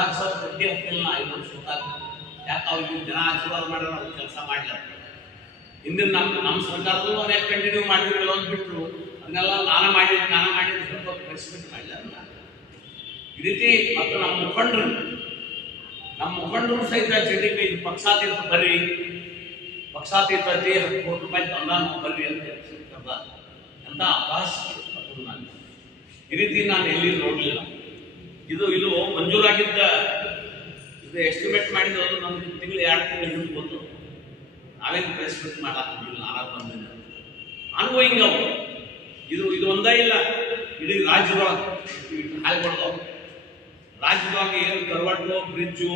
ಸುಧಾರಿಸೋದು ಬಗ್ಗೆ ಹೋಗ್ತಿಲ್ಲ. 5 ವರ್ಷ ಯಾಕೆ ಅವ್ರಿಗೆ ಜನ ಆಶೀರ್ವಾದ ಮಾಡಿದ್ರೆ ಅವ್ರು ಕೆಲಸ ಮಾಡಲಿಲ್ಲ. ಹಿಂದಿನ ನಮ್ಮ ಸರ್ಕಾರದಲ್ಲೂ ಅನೇಕ ಕಂಟಿನ್ಯೂ ಮಾಡಿದ್ರು, ಕೆಲವೊಂದು ಬಿಟ್ಟರು. ಅದನ್ನೆಲ್ಲ ನಾನು ಮಾಡಿದ್ದು ಸ್ವಲ್ಪ ಪ್ರೆಸ್ಮೆಂಟ್ ಮಾಡಿಲ್ಲ ಅದನ್ನ. ಈ ರೀತಿ ಮತ್ತು ನಮ್ಮ ಮುಖಂಡರು ಸಹಿತ ಚಂಡಿಕೆ ಇದು ಪಕ್ಷಾತೀತ ಬರ್ರಿ, ಪಕ್ಷಾತೀತತೆ 10 ಕೋಟಿ ರೂಪಾಯಿ ತಂದಾನು ಬರ್ರಿ ಅಂತ ಹೇಳ್ತಿರ್ತದ ಅಂತ ಅಭ್ಯಾಸ. ನಾನು ಈ ರೀತಿ ನಾನು ಎಲ್ಲಿ ನೋಡಲಿಲ್ಲ. ಇದು ಮಂಜೂರಾಗಿದ್ದ ಇದು ಎಸ್ಟಿಮೇಟ್ ಮಾಡಿದ್ದು ನಮ್ಗೆ ತಿಂಗಳು 2 ತಿಂಗಳು ಹಿಂದೆ ಬಂದು ನಾವೇನು ಪ್ರೆಸ್ಮೆಂಟ್ ಮಾಡಾಕಿಲ್ಲ. ನಾನು ಬಂದಿದ್ದ ನಾನು ಹಿಂಗೆ ಇದು ಒಂದೇ ಇಲ್ಲ, ಇಡೀ ರಾಜ್ಯದೊಳಗೆ ಹಾಲ್ಗೊಳ್ದವು. ರಾಜ್ಯದೊಳಗೆ ಏನು ಕರ್ವಾಟು ಬ್ರಿಡ್ಜು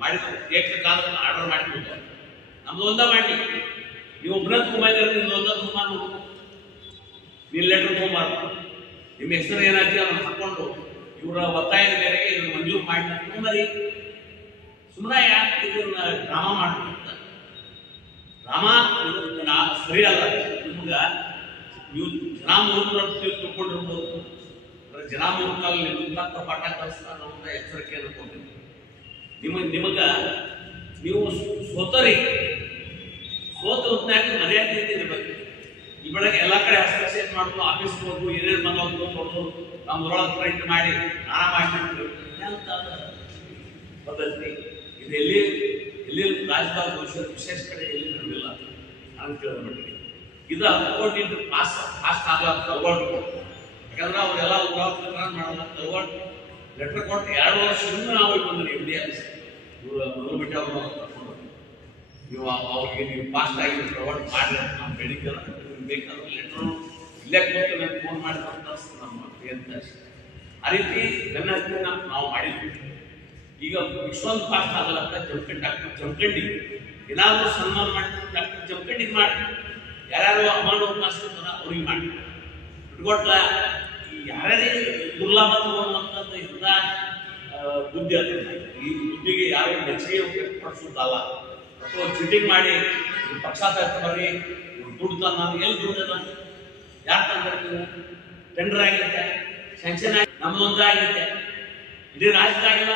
ಮಾಡಿದ್ರು ಏಕಕಾಲ ಆರ್ಡರ್ ಮಾಡಿಬಿಟ್ಟು ನಮ್ದು ಒಂದ ಮಾಡಿ. ನೀವು ಒಬ್ಬನ ತೊಗೊಂಬಂದ್ರೆ ನಿಮ್ದು ಒಂದ ತೊಗೊಂಬ, ನೀನು ಲೆಟ್ರ್ ತೊಗೊಂಬಾರ್ದು, ನಿಮ್ಮ ಹೆಸರು ಏನಾಗ್ತಿ ಅದನ್ನು ಹಾಕೊಂಡು ಇವರ ಒತ್ತಾಯದ ಮೇರೆಗೆ ಇದನ್ನು ಮಂಜೂರು ಮಾಡಿ ತೊಗೊಂಬರಿ. ಸುಮ್ಮನೆ ಯಾಕೆ ಇದನ್ನ ಡ್ರಾಮಾ ಮಾಡ್ತಿರ್ತಾರೆ? ಡ್ರಾಮಾ ಸರಿ ಅಲ್ಲ. ನಿಮ್ಗೆ ನೀವು ಜನ ಮೂರು ತಿಳ್ಕೊಂಡಿರ್ಬೋದು, ಜನ ಮೂರು ಕಾಲ ನಿಮ್ಗೆ ಪಾಠ ಕಲಿಸ್ತಾರೆ ಅಂತ ಎಚ್ಚರಿಕೆಯನ್ನು ಕೊಟ್ಟಿದ್ದೀವಿ. ನೀವು ಸೋತರಿ, ಸೋತ ಹೊತ್ನಾಗ ಮರ್ಯಾದೆ ಇರಬೇಕು. ಈ ಬೆಳಗ್ಗೆ ಎಲ್ಲ ಕಡೆ ಹಸ್ತಕ್ಷೇಪ ಮಾಡೋದು, ಆಫೀಸ್ಗೆ ಹೋಗೋದು, ಏನೇನು ಬಂದು ಕೊಡೋದು, ನಮ್ಮದ್ರೊಳಗೆ ಪ್ರಿಂಟ್ ಮಾಡಿ ನಾನಾ ಮಾಡಿ ಅಂತ ಪದ್ಧತಿ ಇದು ಎಲ್ಲಿ ರಾಜ್ಯದಾಗ ವಿಶೇಷ ಕಡೆ ಎಲ್ಲಿ ನಡೆದಿಲ್ಲ ಅಂತ ಕೇಳೋದು. ಇದು 10 ಕೋಟಿ ಪಾಸ್ ಆಗಲ್ಲ ತಗೊಂಡು. ಯಾಕಂದ್ರೆ ಅವರೆಲ್ಲ ಮಾಡಲ್ಲ, ತಗೊಂಡು ಲೆಟರ್ ಕೊಟ್ಟು 2 ವರ್ಷದಿಂದ ನಾವು ಬಂದ್ರಿ ಎಮ್ ಡಿ ಆಫೀಸ್ ಇವರು ಮೊದಲು ಬಿಟ್ಟು ಅವ್ರು ಕರ್ಕೊಂಡು ನೀವು ಅವ್ರಿಗೆ ನೀವು ಪಾಸ್ಟ್ ಆಗಿ ತಗೊಂಡು ಮಾಡಲಿ ನಾವು ಬೆಳಿಗ್ಗೆಲ್ಲ ಬೇಕಾದ್ರೆ ಲೆಟ್ರು ಇಲ್ಲೇ ಕೊಟ್ಟು ನಾನು ಫೋನ್ ಮಾಡಿದಂತ ನಮ್ಮ ಅಂತ. ಆ ರೀತಿ ನನ್ನ ನಾವು ಮಾಡಿದ್ವಿ. ಈಗ ಇಷ್ಟೊಂದು ಪಾಸ್ಟ್ ಆಗಲ್ಲ ಅಂತ ಡಾಕ್ಟರ್ ಜಮಖಂಡಿ ಏನಾದರೂ ಸನ್ಮಾನ ಮಾಡಿದ್ರೆ ಡಾಕ್ಟರ್ ಜಮಖಂಡಿಗೆ ಮಾಡಿ, ಯಾರ್ಯಾರು ಅಮಾನವಕಾಶ ಅವ್ರಿಗೆ ಮಾಡಿ ಬಿಟ್ಕೊಟ್ರ ಯಾರ್ಯಾರೇ ದುರ್ಲಾಭ ತಗೊಂಡಂಥದ್ದು ಇಂಥ ಬುದ್ಧಿ ಅದ. ಈ ಬುದ್ಧಿಗೆ ಯಾವ ಮೆಚ್ಚುಗೆ ವ್ಯಕ್ತಪಡಿಸೋದಲ್ಲ, ಅಥವಾ ಚೀಟಿಂಗ್ ಮಾಡಿ ಪಕ್ಷಾತೀತ ಬರ್ರಿ ದುಡ್ಡು ನಾನು ಎಲ್ಲಿ ದುಡ್ಡದ ಯಾರು ತಂದ್ರೆ ನೀವು ಟೆಂಡರ್ ಆಗಿರುತ್ತೆ, ಸ್ಯಾಂಕ್ಷನ್ ಆಗಿ ನಮ್ಮದೊಂದು ಆಗಿರುತ್ತೆ. ಇಡೀ ರಾಜ್ಯದಾಗೆಲ್ಲ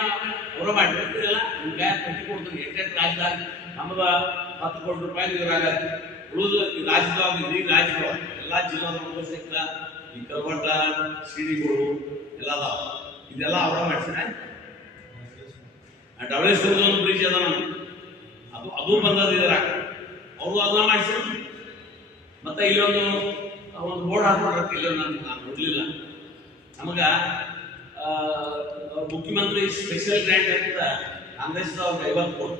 ಅವರು ಮಾಡಿರ್ತೀರಲ್ಲ, ನಿಮ್ಗೆ ಕಟ್ಟಿ ಕೊಡ್ತೀನಿ. ಎಷ್ಟೆಷ್ಟು ರಾಜ್ಯದಾಗ ನಮ್ದು 10 ಕೋಟಿ ರೂಪಾಯಿ ಇವ್ರಾಗತ್ತೆ. ಉಳಿದು ರಾಜ್ಯದಾಗ ಇಡೀ ರಾಜ್ಯದೊಳಗೆ ಎಲ್ಲ ಜಿಲ್ಲಾದೊಳಗೂ ಸಿಕ್ಕ ಈ ಕರ್ವಟ ಸಿಡಿಗಳು ಎಲ್ಲ ಅದಾವ. ಇದೆಲ್ಲ ಅವರ ಮಾಡ್ತಾರೆ. ಡಬಲೇಶ್ವರದ ಒಂದು ಬ್ರಿಡ್ಜ್ ಅದ, ಅದು ಬಂದದ ಇದ್ರಾಗ ಅವರು ಅದನ್ನ ಮಾಡಿಸಿದ್ರು. ಮತ್ತೆ ಇಲ್ಲೊಂದು ಬೋರ್ಡ್ ಹಾಕೊಂಡ್ರೆ ಇಲ್ಲೊಂದು ನಾನು ನೋಡ್ಲಿಲ್ಲ. ನಮಗ ಮುಖ್ಯಮಂತ್ರಿ ಸ್ಪೆಷಲ್ ಗ್ರ್ಯಾಂಟ್ ಅಂತ ಕಾಂಗ್ರೆಸ್ದವ್ರಿಗೆ 50 ಕೋಟಿ,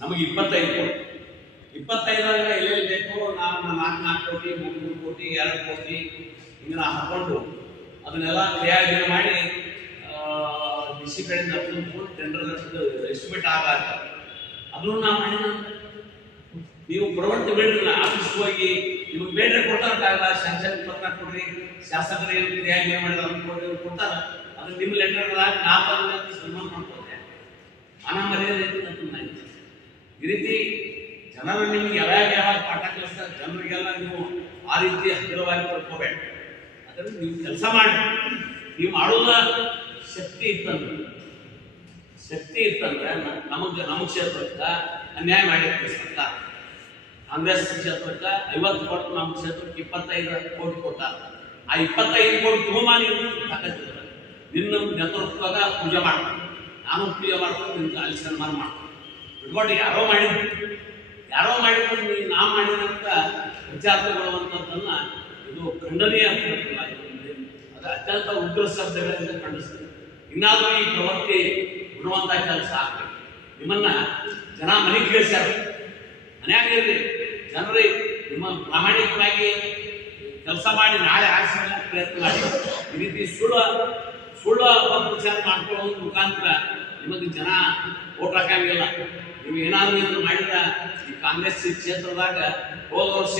ನಮಗೆ 25 ಕೋಟಿ. 25 ಎಲ್ಲೆಲ್ಲಿ ಬೇಕು ನಾವು 4 ಕೋಟಿ 3 ಕೋಟಿ 2 ಕೋಟಿ ಹಿಂಗೆ ಹಾಕೊಂಡು ಅದನ್ನೆಲ್ಲ ಕ್ರಿಯಾಯೋಜನೆ ಮಾಡಿ ಡಿಸಿ ಕಡೆಯಿಂದ ತುಂಬಿಕೊಂಡು ಟೆಂಡರ್ ಎಸ್ಟಿಮೇಟ್ ಆಗಾಗ ಅದನ್ನು ನಾವು ಮಾಡಿದ. ನೀವು ಪ್ರವರ್ತಿ ಬೇಡ್ರಲ್ಲ, ಆಫೀಸ್ಗೆ ಹೋಗಿ ನಿಮಗೆ ಬೇಡ್ರೆ ಕೊಡ್ತಾರಲ್ಲ, ಶಾಸನ ಪತ್ರ ಕೊಡ್ರಿ, ಶಾಸಕರು ಏನು ಕ್ರಿಯಾಯೋಜನೆ ಮಾಡಿದ್ರೆ ಅದನ್ನು ಕೊಡ್ರಿ ಕೊಡ್ತಾರ. ಅದನ್ನ ನಿಮ್ಮ ಲೆಟರ್ಗಳಾಗಿ ನಾವು ಸನ್ಮಾನ ಮಾಡ್ಕೊಳ್ತೇವೆ. ಮರ್ಯಾದೆ ಈ ರೀತಿ ಜನರು ನಿಮ್ಗೆ ಯಾವಾಗ ಪಾಠ ಕಲಿಸ್ತಾರೆ ಜನರಿಗೆಲ್ಲ ನೀವು ಆ ರೀತಿ ಹತ್ತಿರವಾಗಿ ಪಡ್ಕೋಬೇಡ. ಅದರಲ್ಲಿ ನೀವು ಕೆಲಸ ಮಾಡಿ, ನೀವು ಮಾಡೋದ ಶಕ್ತಿ ಇತ್ತಂದ್ರೆ ನಮಗೆ ಕ್ಷೇತ್ರಕ್ಕೆ ಅನ್ಯಾಯ ಮಾಡಿರ್ತೀವಿ ಸರ್ಕಾರ. ಕಾಂಗ್ರೆಸ್ ಕ್ಷೇತ್ರಕ್ಕೆ 50 ಕೋಟಿ, ನಮ್ಮ ಕ್ಷೇತ್ರಕ್ಕೆ 25 ಕೋಟಿ ಕೊಟ್ಟಾರ. ಆ 25 ಕೋಟಿ ತಗೊಂಬಾನಿ ತಾಕತ್ತಿದ್ರೆ ನಿನ್ನ ನೇತೃತ್ವದಾಗ ಪೂಜೆ ಮಾಡ್ತಾರೆ, ನಾನು ಪೂಜೆ ಮಾಡ್ಕೊಂಡು ನಿಮ್ಗೆ ಅಲ್ಲಿ ಸನ್ಮಾನ ಮಾಡ್ತೀನಿ. ಬಿಟ್ಕೊಂಡು ಯಾರೋ ಮಾಡಿದ್ರು ನಾ ಮಾಡಿದಂಥ ವಿಚಾರ ತಗೊಳ್ಳುವಂಥದ್ದನ್ನ ಇದು ಖಂಡನೀಯ ಅಂತ ಅದು ಅತ್ಯಂತ ಉಗ್ರ ಶಬ್ದಗಳಿಂದ ಖಂಡಿಸ್ತೀವಿ. ಇನ್ನಾದರೂ ಈ ಪ್ರವೃತ್ತಿ ಬಿಡುವಂಥ ಕೆಲಸ ಆಗ್ತದೆ. ನಿಮ್ಮನ್ನ ಜನ ಮನೆಗೆ ಕೇಳಿಸ್ಯಾರ, ಮನೆಯಾಗಿರ್ರಿ ಜನರೇ ನಿಮ್ಮ ಪ್ರಾಮಾಣಿಕವಾಗಿ ಕೆಲಸ ಮಾಡಿ ನಾಳೆ ಆರಿಸಿ ಪ್ರಯತ್ನ ಮಾಡಿ. ಈ ರೀತಿ ಸುಳ್ಳು ಅಪಪ್ರಚಾರ ಮಾಡ್ಕೊಳ್ಳೋದ್ರ ಮುಖಾಂತರ ನಿಮಗೆ ಜನ ಓಟ್ ಹಾಕಂಗಿಲ್ಲ. ನೀವು ಏನಾದರೂ ಇದನ್ನು ಮಾಡಿದ್ರೆ ಈ ಕಾಂಗ್ರೆಸ್ ಕ್ಷೇತ್ರದಾಗ ಹೋದ ವರ್ಷ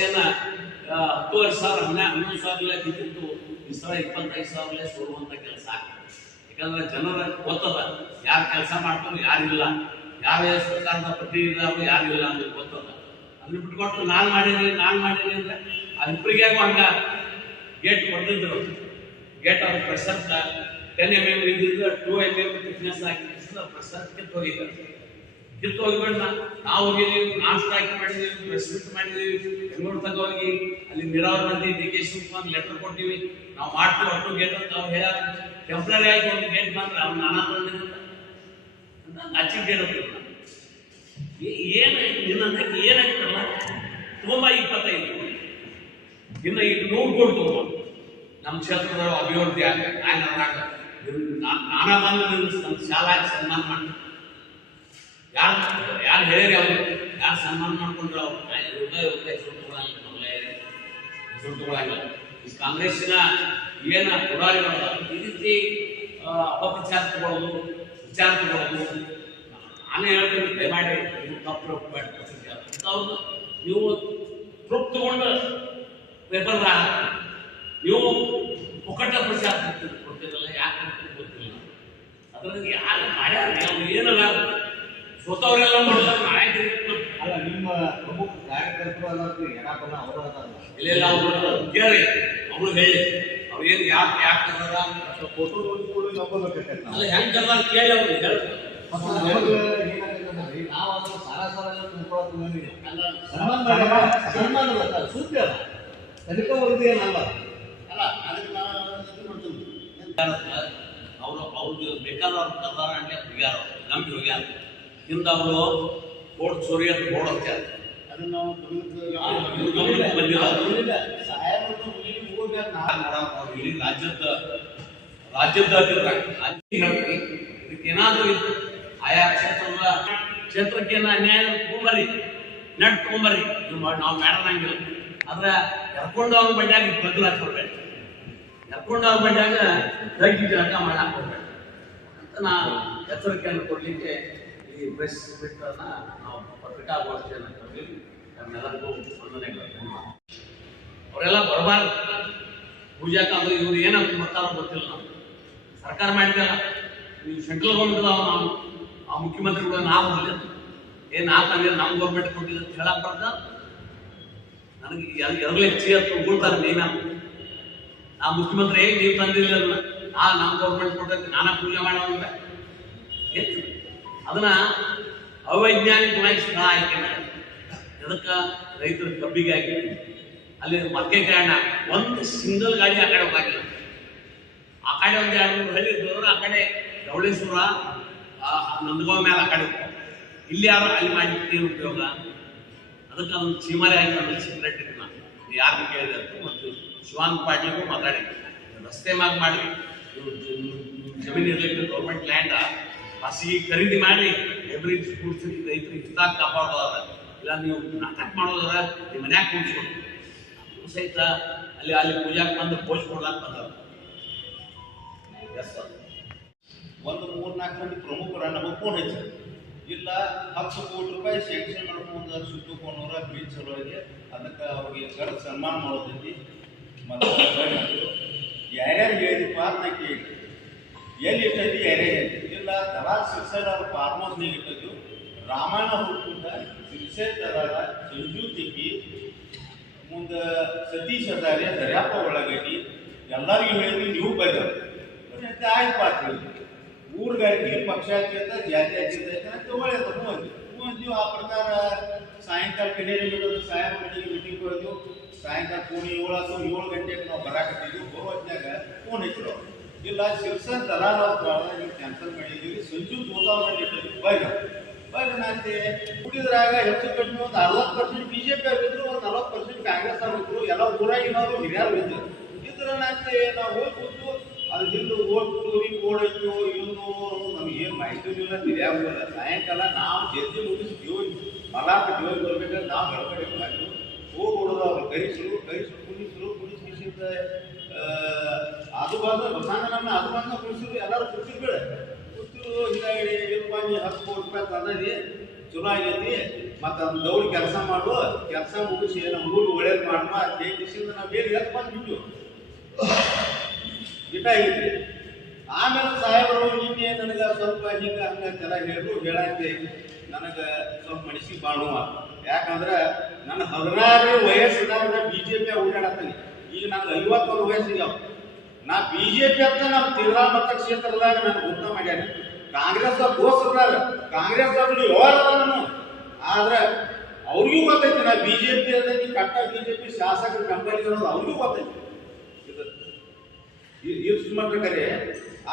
10,000 11,000 ಬಿದ್ದಿತ್ತು, ಈ ಸಲ 25,000 ಸೋರುವಂತ ಕೆಲಸ ಆಗ್ತದೆ. ಯಾಕಂದ್ರೆ ಜನರ ಗೊತ್ತದ ಯಾರು ಕೆಲಸ ಮಾಡ್ತಾರೆ ಯಾರಿಲ್ಲ, ಯಾವ ಸರ್ಕಾರದ ಪ್ರತಿನಿಧಿಗಳು ಯಾರಿಲ್ಲ ಅಂತ ಗೊತ್ತದ. ಅದನ್ನ ಬಿಟ್ಕೊಟ್ಟು ನಾನು ಮಾಡೀನಿ ಅಂದ್ರೆ ಆ ಇಬ್ಬರಿಗೂ ಹಂಗ ಗೇಟ್ ಹೊಡೆದಿದ್ರು. ಗೇಟ್ ಅವ್ರ ಪ್ರೆಸರ್ 10 mm ಇದ್ದಿದ್ದು 2 mm ಥಿಕ್ನೆಸ್ ಆಗಿ ಪ್ರಸಾದ ಕಿತ್ತು ಹೋಗಿಬೇಡ ನಾವು ಹೋಗಿದ್ದೀವಿ, ನಾನ್ ಸ್ಟ್ರೈಕ್ ಮಾಡಿದೀವಿ, ಪ್ರೆಸ್ ಮೀಟ್ ಮಾಡಿದೀವಿ, ಬೆಂಗಳೂರು ತನಕ ಹೋಗಿ ಅಲ್ಲಿ ನೀರಾವರಿ ಮಂದಿ ಡಿ ಕೆ ಶಿವಕುಮಾರ್ ಲೆಟರ್ ಕೊಟ್ಟಿವಿ, ನಾವು ಮಾಡ್ತೀವಿ ಒಟ್ಟು ಗೇಟ್ ಅಂತ ಅವ್ರು ಹೇಳ ಟೆಂಪ್ರರಿ ಆಗಿ ಒಂದು ಗೇಟ್ ಬಂದ್ರೆ ಅವ್ನು ನಾನಾ ಅಚ್ಚಿಗೆ ಹೇಳೋದಿಲ್ಲ. ಏನು ನಿನ್ನಕ್ಕೆ ಏನಾಗ್ತಲ್ಲ ತುಂಬ 25 ಇನ್ನು ಈಗ 100 ಕೋಟಿ ತುಂಬ ನಮ್ಮ ಕ್ಷೇತ್ರದ ಅಭಿವೃದ್ಧಿ ನಾನಾ ಬಂದು ಶಾಲಾ ಸನ್ಮಾನ ಮಾಡಿ ಯಾರು ಹೇಳಿರಿ ಅವರು ಯಾರು ಸನ್ಮಾನ ಮಾಡ್ಕೊಂಡ್ರು ಅವ್ರು ಹೆಸರು ತಗೊಳಂಗಿಲ್ಲ. ಈ ಕಾಂಗ್ರೆಸ್ಸಿನ ಏನ ಪುರಾರಿಗಳು ಈ ರೀತಿ ಅಪಪ್ರಚಾರ ತಗೊಳ್ಳೋದು, ವಿಚಾರ ತಗೊಳ್ಳೋದು, ನಾನೇ ಹೇಳ್ತೀನಿ ದಯಮಾಡಿ ನೀವು ತಪ್ಪು ಅವ್ರನ್ನ ನೀವು ಪ್ರೂಫ್ ತಗೊಂಡು ಪೇಪರ್ ನೀವು ಪುಕ್ಕಟ ಪ್ರಚಾರ ಕೊಡ್ತಿರಲ್ಲ, ಯಾಕೆ ಗೊತ್ತಿಲ್ಲ. ಅದ್ರಲ್ಲಿ ಯಾರು ಮಾಡ್ಯಾರ ಏನಲ್ಲ ಸ್ವತವರೆಲ್ಲ ಮಾಡ್ತಾರೆ. ನಾಯಕರು ಅಲ್ಲ, ನಿಮ್ಮ ಪ್ರಮುಖ ಕಾರ್ಯಕರ್ತರು ಅನ್ನೋದು ಏನಪ್ಪಲ್ಲ ಅವರು ಇಲ್ಲ ಅವರು ಕೇಳಿ ಅವರು ಹೇಳಿ ಅವ್ರು ಏನು ಯಾಕೆ ಫೋಟೋ ನೋಡಿಕೊಂಡು ನಂಬಬೇಕಾಗತ್ತೆ. ಅಲ್ಲ ಹೆಂಗ್ ಕರ್ದಾರ ಕೇಳಿ ಅವ್ರು ಹೇಳ್ತಾರೆ. ನಾವು ಅದನ್ನು ಸಾಲ ತುಂಬಿಕೊಳ್ಳೋದು ಸನ್ಮಾನ ಬರ್ತಾರೆ ಸುದ್ದಿ ಅಲ್ಲ, ತನಿಖಾ ವರದಿ ಏನಲ್ಲ. ಅಲ್ಲ ಅದಕ್ಕೆ ನಾನು ಮಾಡ್ತೀನಿ. ಅವ್ರು ಬೇಕಾದವ್ರು ಕರ್ದಾರ ಅಂದ್ರೆ ಹೋಗ್ಯಾರ, ನಂಬಿ ಹೋಗ್ಯಾರ. ಹಿಂದ ಅವರು ಬೋರ್ಡ್ ಚೋರಿ ಅಂತ ಬೋರ್ಡ್ ಅಂತಾರೆ. ಅದನ್ನ ನಾವು ಇಡೀ ರಾಜ್ಯದ ಇದಕ್ಕೇನಾದ್ರೂ ಇತ್ತು ಆಯಾ ಕ್ಷೇತ್ರಕ್ಕೆ ಅನ್ಯಾಯ ತಗೊಂಬರ್ರಿ, ನೆಟ್ ತಗೊಂಬರ್ರಿ, ನಾವು ಮಾಡಂಗಿಲ್ಲ. ಆದ್ರೆ ಎರ್ಕೊಂಡವ್ರ ಬಡ್ಯಾಗ ಬದಲು ಹಾಕೊಡ್ಬೇಡಿ, ಎರ್ಕೊಂಡವ್ರ ಬಡ್ಯಾಗ ದಗ್ಗಿ ಜಳಕ ಮಾಡಕ್ ಹೋಗ್ಬೇಡಿ ಅಂತ ನಾನು ಎಚ್ಚರಿಕೆಯನ್ನು ಕೊಡ್ಲಿಕ್ಕೆ ಈ ಪ್ರೆಸ್ ಮೀಟನ್ನ ನಾವು ಪತ್ರಿಕಾಗೋಷ್ಠಿಯನ್ನು ಕರೆದಿವಿ. ನಮ್ಮೆಲ್ಲರಿಗೂ ವಂದನೆಗಳು. ಅವರೆಲ್ಲ ಬರಬಾರ್ದು ಪೂಜಾಕ ಅಂದ್ರೆ ಇವ್ರು ಏನಂತ ಬರ್ತಾರೋ ಗೊತ್ತಿಲ್ಲ. ನಾವು ಸರ್ಕಾರ ಮಾಡಿದಲ್ಲ, ನೀವು ಸೆಂಟ್ರಲ್ ಗೌರ್ಮೆಂಟ್ ನಾವು ಆ ಮುಖ್ಯಮಂತ್ರಿಗಳು ನಾವು ಏನು ಆತಂದ್ರೆ ನಮ್ಮ ಗೌರ್ಮೆಂಟ್ ಕೊಟ್ಟಿದ್ದು ಅಂತ ಹೇಳಕ್ ಬರ್ತ ನನಗೆ ಎರಡಲೇ ಚೇರ್ ಉಳ್ತಾರೆ. ನೀನ ಆ ಮುಖ್ಯಮಂತ್ರಿ ಹೇಗೆ ನೀವು ತಂದಿಲ್ಲ ನಮ್ಮ ಗೌರ್ಮೆಂಟ್ ಕೊಟ್ಟಂತೆ ನಾನಾ ಪೂಜೆ ಮಾಡೋಂಗ ಅದನ್ನ ಅವೈಜ್ಞಾನಿಕವಾಗಿ ಸ್ಥಳ ಆಯ್ಕೆ ಮಾಡಿ ಅದಕ್ಕೆ ರೈತರ ಕಬ್ಬಿಗಾಗಿ ಅಲ್ಲಿ ಮಗ್ಗೆ ಕಾರಣ ಒಂದು ಸಿಂಗಲ್ ಗಾಡಿ ಆ ಕಡೆ ಹೋಗಿಲ್ಲ. ಆ ಕಡೆ ಒಂದು 2-3 ಹಳ್ಳಿ ಇದ್ದವರು ಆ ಕಡೆ ಧವಳೇಶ್ವರ ನಂದಗಾಂವ್ ಮೇಲೆ ಆ ಕಡೆ ಹೋಗ್ತಾರೆ. ಇಲ್ಲಿ ಯಾರು ಅಲ್ಲಿ ಮಾಡಿದ್ರೆ ಏನು ಉಪಯೋಗ? ಅದಕ್ಕೆ ಅದೊಂದು ಚೀಮಾರಿ ಆಗಿ ಒಂದು ಸೀಕ್ರೆಟ್ ಇದೆ. ನಾನು ಯಾರು ಕೇಳಿದೆ ಅಂತ ಮತ್ತು ಶಿವಾನಂದ ಪಾಟೀಲ್ಗೂ ಮಾತಾಡಿದ್ದೆ, ರಸ್ತೆ ಮಾರ್ಗ ಮಾಡಿ ಜಮೀನು ಇರಲಿಕ್ಕೆ ಗೌರ್ಮೆಂಟ್ ಲ್ಯಾಂಡ್ ಖಾಸಗಿ ಖರೀದಿ ಮಾಡಿ ಲೈಬ್ರರಿ ಕೂಡಿಸಿ ರೈತರಿಗೆ ಹಿತಾಗ ಕಾಪಾಡೋದಾರ, ಇಲ್ಲ ನೀವು ನಾಟಕ ಮಾಡೋದಾರ ನಿಮ್ಮ ಮನ್ಯಾಗ ಕೂಡಿಸ್ಕೊಂಡು ಸಹಿತ ಅಲ್ಲಿ ಪೂಜಾಕ್ಕೆ ಬಂದು ಪೋಸ್ಟ್ ಕೊಡ್ಲಾಕ ಬಂದಾರ. ಒಂದು 3-4 ಮಂದಿ ಪ್ರಮುಖರ ನಮಗೆ ಫೋನ್ ಹಚ್ಚಾರ, ಇಲ್ಲ 10 ಕೋಟಿ ರೂಪಾಯಿ ಸ್ಯಾಂಕ್ಷನ್ ಮಾಡ್ಕೊಂಡು ಸುತ್ತಕೊಂಡವ್ರ ಬ್ರಿಡ್ಜ್ ಸಲುವಾಗಿ ಅದಕ್ಕೆ ಅವ್ರಿಗೆ ಕರೆದು ಸನ್ಮಾನ ಮಾಡೋದೈತಿ. ಮತ್ತು ಯಾರ್ಯಾರು ಹೇಳಿದಪ್ಪ ನಾ ಕೇಳಿ ಎಲ್ಲಿ ಇಟ್ಟೈತಿ ಯಾರ್ಯಾರು ಇಲ್ಲ ದರಾಜ್ ಸಿರ್ಸರ್ ಅವ್ರ ಫಾರ್ಮ್ ಹೌಸ್ನಾಗ ಇಟ್ಟದ್ದು, ರಾಮಾಯಣ ಹುಡುಕಿಂದ ಸಿರ್ಸೇರ್ ದರಾರ, ಸಂಜು ತಿಕ್ಕಿ, ಮುಂದೆ ಸತೀಶ್ ಅದಾರೆ, ದರ್ಯಾಪ ಒಳಗೈತಿ, ಎಲ್ಲರಿಗೂ ಹೇಳಿದ್ವಿ ನೀವು ಬೈದವ್ರು ಆಯ್ತು ಪಾತ್ರಿ ಊರುಗಾರಿಕೆ ಪಕ್ಷಾತೀತ ಜಾತಿ ಆತೀತ ತಗೊಳ್ಳಿ ಅಂತ ಹೂವಂತೀವಿ. ಆ ಪ್ರಕಾರ ಸಾಯಂಕಾಲ ಕಡೇರಿ ಬಿಡೋದು, ಸಾಯಂಕಾಲ ಗಂಟೆಗೆ ಮೀಟಿಂಗ್ ಕೊಡೋದು, ಸಾಯಂಕಾಲ ಪೂಣಿ 7 ಗಂಟೆಗೆ ನಾವು ಬರಾಕತ್ತಿದ್ವಿ. ಬರುವತ್ನಾಗ ಫೋನ್ ಹಚ್ಚಿರೋ ಇಲ್ಲ ಶಿರ್ಸನ್ ದಲಾಲ್ ನೀವು ಕ್ಯಾನ್ಸಲ್ ಮಾಡಿದ್ದೀವಿ, ಸಂಜು ಗೋದಾವರಿ ಇಟ್ಟಿದ್ವಿ ಬೈರ ನಾಂತೆ ಹುಟ್ಟಿದ್ರಾಗ ಹೆಚ್ಚು ಕಡಿಮೆ ಒಂದು 40% BJP ಆಗಿದ್ರು, ಒಂದು 40% ಕಾಂಗ್ರೆಸ್ ಆಗಿದ್ರು, ಎಲ್ಲ ಊರಾಗಿನವರು ಹಿರಿಯರು ಇದ್ರು. ಇದ್ರ ನಾಂತೆ ನಾವು ಹೋಗಿ ಕೂತು ಅದು ಹಿಂದೆ ಓಡೈತು ಇವನು ನಮ್ಗೆ ಏನು ಮಾಹಿತಿ ಇಲ್ಲ, ತಿಳಿಯಾಗಿಲ್ಲ. ಸಾಯಂಕಾಲ ನಾವು ಜಲ್ದಿ ಮುಗಿಸಿ ದೇವ್ರು ಮಲಾಕ ದೇವ್ರು ಬರ್ಬೇಕಾದ್ರೆ ನಾವು ಹೊರಗಡೆ ಮಾಡಿದ್ರು ಹೋಗಿ ಹೊಡೋದು ಅವ್ರು ಕೈಸರು ಕುಡಿಸಿದ ಅದು ಬಂದು ಬಸಾಂಗನ ಅದು ಬಂದ ಕುಡಿಸಿದ್ರು, ಎಲ್ಲರೂ ಕುಡಿಸಿರ್ಬೇಡ ಕುಡಿಸಿದ್ರು. ಹೀಗಾಗಿ ಏನಪ್ಪ ನೀ 10 ಕೋಟಿ ರೂಪಾಯಿ ತಂದದಿ ಚಲೋ ಆಗೈತಿ, ಮತ್ತು ಅದನ್ನ ದೌಡಿ ಕೆಲಸ ಮಾಡುವ, ಕೆಲಸ ಮುಗಿಸಿ ನಮ್ಮ ಊರು ಒಳ್ಳೇದು ಮಾಡುವ ದೇಶದಿಂದ ನಾವು ಬೇರೆ ಎದ್ದು ಬಂದ್ಬಿಟ್ಟು ಇಟ್ಟಾಗಿದ್ರಿ. ಆಮೇಲೆ ಸಾಹೇಬರು ನಿನ್ನೆ ನನಗೆ ಸ್ವಲ್ಪ ಹಿಂಗೆ ಹಂಗೆ ಚೆನ್ನಾಗಿ ಹೇಳಕ್ಕೆ ನನಗೆ ಸ್ವಲ್ಪ ಮನಸ್ಸಿಗೆ ಮಾಡುವ. ಯಾಕಂದ್ರೆ ನನ್ನ 16 ವಯಸ್ಸಿನಾಗ BJP ಓಡಾಡತ್ತೀನಿ. ಈಗ ನನಗೆ 51 ವಯಸ್ಸಿಗೆ ನಾ ಬಿಜೆಪಿ ಅಂತ ನಮ್ಮ ತಿರ್ಗಾ ಮತಕ್ಷೇತ್ರದಾಗ ನಾನು ಗೊತ್ತ ಮಾಡ್ಯಾನ. ಕಾಂಗ್ರೆಸ್ ದೋಸ್ತದಾರ, ಕಾಂಗ್ರೆಸ್ ವ್ಯವಹಾರ ನಾನು, ಆದ್ರೆ ಅವ್ರಿಗೂ ಗೊತ್ತೈತಿ ನಾ ಬಿಜೆಪಿ ಅದಕ್ಕೆ ಕಟ್ಟ ಬಿಜೆಪಿ ಶಾಸಕರ ಬೆಂಬಲಿಗ ಅನ್ನೋದು ಅವ್ರಿಗೂ ಗೊತ್ತೈತಿ. ಇಷ್ಟು ಮಟ್ಟ ಕರೆ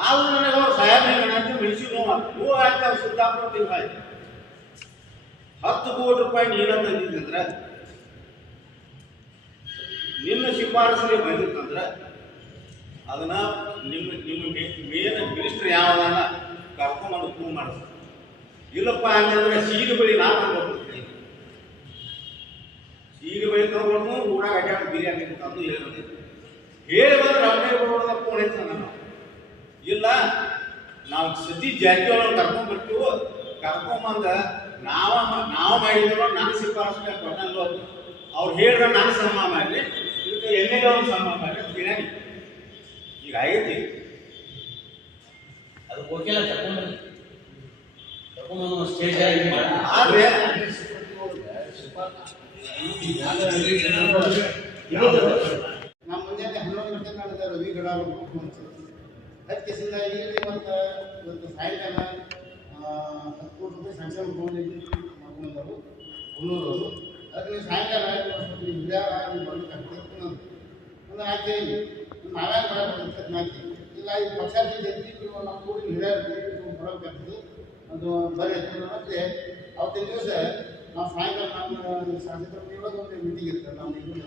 ಆದ್ರೂ ನನಗೆ ಅವ್ರು ಸಾಹೇಬ್ ಅಂತ ಮನುಷ್ಯ ನೋವು ಆಯ್ತು. ಅವ್ರು ಸಿದ್ದಾಪುರ ಆಯ್ತು 10 ಕೋಟಿ ರೂಪಾಯಿ ನೀರ ತಂದಿದ್ದಂದ್ರೆ ನಿನ್ನ ಶಿಫಾರಸಿಗೆ ಬಂದಿತ್ತಂದ್ರೆ ಅದನ್ನ ನಿಮ್ಮ ಮೇನ್ ಮಿನಿಸ್ಟರ್ ಯಾವ್ದಾನ ಕರ್ಕೊಂಬಂದು ಪ್ರೂವ್ ಮಾಡಿಸ್ತಾರೆ. ಇಲ್ಲಪ್ಪ ಹಂಗಂದ್ರೆ ಸೀರೆ ಬಳಿ ನಾನು ಬರ್ತೀನಿ, ಸೀರೆ ಬಳಿ ತಗೊಂಡು ಊರಾಗ ಅಡ್ಡಾಡಿ ಬಿರಿಯಾನಿ ತಂದು ಹೇಳಿ ಬಂದ್ರೆ ಅವನೇ ಬರೋದ ಫೋನ್ ಐತೆ ನಾನು. ಇಲ್ಲ ನಾವು ಸತೀಶ್ ಜಾರಕಿಹೊಳಿ ಕರ್ಕೊಂಡ್ಬರ್ತೀವೋ, ಕರ್ಕೊಂಬಂದ ನಾವು ಮಾಡಿದ್ರು ನಾನು ಶಿಫಾರಸು ಕೊಟ್ಟಂಗ ಅವ್ರು ಹೇಳಿದ್ರೆ ನಾನು ಸನ್ಮಾನ ಮಾಡಲಿ, ಇದಕ್ಕೆ ಎಣ್ಣೆಗೆ ಅವ್ರು ಸನ್ಮಾನ ಮಾಡಲಿ ಬಿರಿಯಾನಿ ಈಗ ಆಗೈತಿ. ಅದು ಹೋಗಿಲ್ಲ ತಗೊಂಡು ಸ್ಟೇಜ್ ಆಗಿ ಆದ್ರೆ ನಮ್ಮ ಮುಂಜಾನೆ 11 ಗಂಟೆ ಮಾಡಿದ ರವಿ ಗಡಾರು ಅದಕ್ಕೆ ಸಿಂದಾಗಿ ಇವತ್ತು ಸಾಯಂಕಾಲ 10 ಕೋಟಿ ರೂಪಾಯಿ ಸ್ಯಾಂಕ್ಷನ್ ಮಾಡ್ಕೊಂಡರು ಹುಲ್ಲೂರವರು. ಅದಕ್ಕೆ ನೀವು ಸಾಯಂಕಾಲ ಬಂದು ಕಟ್ಕೊಂಡು ಒಂದು ಹಾಕಿ ನಾವ್ಯಾಗ ಬರೋದು ಹಾಕಿ ಇಲ್ಲ ಈ ಪಕ್ಷಾತಿ ಜಲ್ದಿ ನಮ್ಮ ಕೂಡಿ ಹಿರಿಯರು ಬರೋಬೇಕಾಗ್ತದೆ. ಅದು ಬರೀ ಮತ್ತೆ ಅವತ್ತಿನ ದಿವಸ ನಾವು ಸಾಯಂಕಾಲ ನಮ್ಮ ಶಾಸಕರ ಒಂದು ಮೀಟಿಂಗ್ ಇರ್ತದೆ. ನಾವು ನಮಗೆ